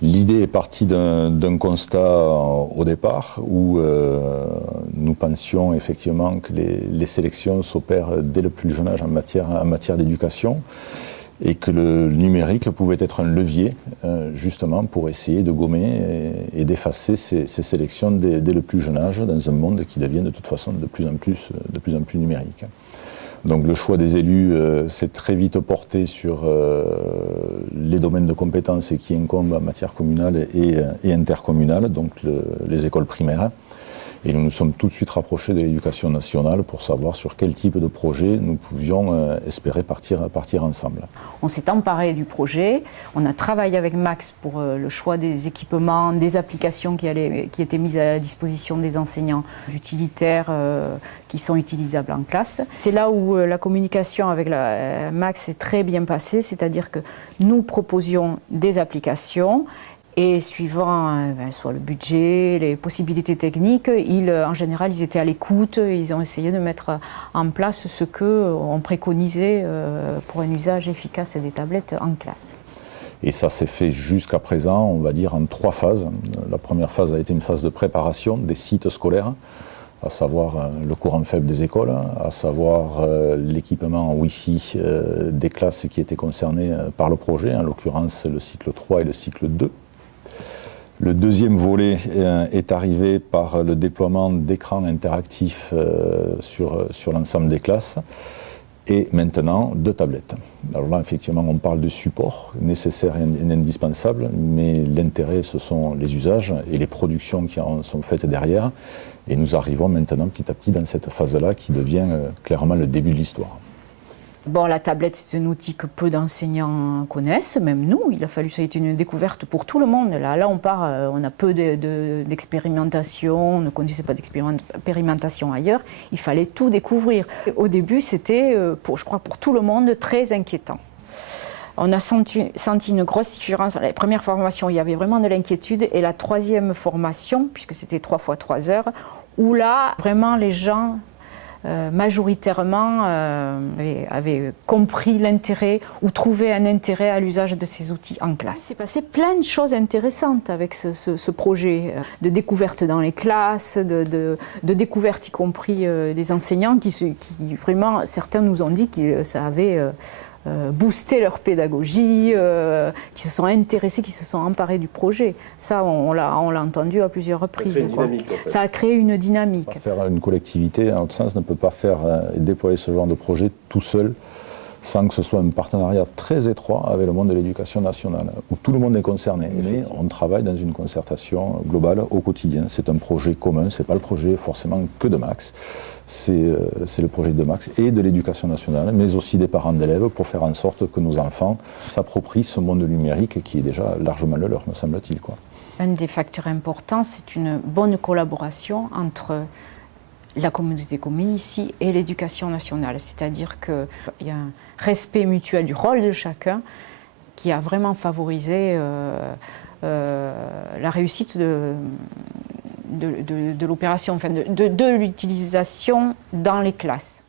L'idée est partie d'un constat au départ où nous pensions effectivement que les sélections s'opèrent dès le plus jeune âge en matière d'éducation et que le numérique pouvait être un levier justement pour essayer de gommer et d'effacer ces sélections dès le plus jeune âge dans un monde qui devient de toute façon de plus en plus numérique. Donc le choix des élus s'est très vite porté sur les domaines de compétences qui incombent en matière communale et intercommunale, donc les écoles primaires. Et nous nous sommes tout de suite rapprochés de l'éducation nationale pour savoir sur quel type de projet nous pouvions espérer partir ensemble. On s'est emparé du projet, on a travaillé avec Max pour le choix des équipements, des applications qui étaient mises à la disposition des enseignants, utilitaires qui sont utilisables en classe. C'est là où la communication avec Max s'est très bien passée, c'est-à-dire que nous proposions des applications. Et suivant soit le budget, les possibilités techniques, en général, ils étaient à l'écoute, ils ont essayé de mettre en place ce qu'on préconisait pour un usage efficace des tablettes en classe. Et ça s'est fait jusqu'à présent, on va dire, en 3 phases. La première phase a été une phase de préparation des sites scolaires, à savoir le courant faible des écoles, à savoir l'équipement Wi-Fi des classes qui étaient concernées par le projet, en l'occurrence le cycle 3 et le cycle 2. Le deuxième volet est arrivé par le déploiement d'écrans interactifs sur l'ensemble des classes et maintenant de tablettes. Alors là, effectivement, on parle de support nécessaire et indispensable, mais l'intérêt, ce sont les usages et les productions qui en sont faites derrière. Et nous arrivons maintenant petit à petit dans cette phase-là qui devient clairement le début de l'histoire. Bon, la tablette, c'est un outil que peu d'enseignants connaissent, même nous. Il a fallu, ça a été une découverte pour tout le monde. Là on a peu d'expérimentation, on ne connaissait pas d'expérimentation ailleurs. Il fallait tout découvrir. Au début, c'était, je crois, pour tout le monde, très inquiétant. On a senti une grosse différence. La première formation, il y avait vraiment de l'inquiétude. Et la troisième formation, puisque c'était 3 fois 3 heures, où là, vraiment, les gens... majoritairement avaient compris l'intérêt ou trouvé un intérêt à l'usage de ces outils en classe. Il s'est passé plein de choses intéressantes avec ce projet de découverte dans les classes, de découverte y compris des enseignants qui vraiment, certains nous ont dit que ça avait booster leur pédagogie, qui se sont intéressés, qui se sont emparés du projet. Ça, on l'a entendu à plusieurs reprises. Ça a créé une dynamique. Faire une collectivité, en autre sens, ne peut pas faire et déployer ce genre de projet tout seul, sans que ce soit un partenariat très étroit avec le monde de l'éducation nationale, où tout le monde est concerné. Mais on travaille dans une concertation globale au quotidien. C'est un projet commun, ce n'est pas le projet forcément que de Max. C'est le projet de Max et de l'éducation nationale, mais aussi des parents d'élèves, pour faire en sorte que nos enfants s'approprient ce monde numérique qui est déjà largement le leur, me semble-t-il. Un des facteurs importants, c'est une bonne collaboration entre la communauté des communes ici et l'éducation nationale. C'est-à-dire qu'il y a un respect mutuel du rôle de chacun qui a vraiment favorisé la réussite de l'opération, enfin de l'utilisation dans les classes.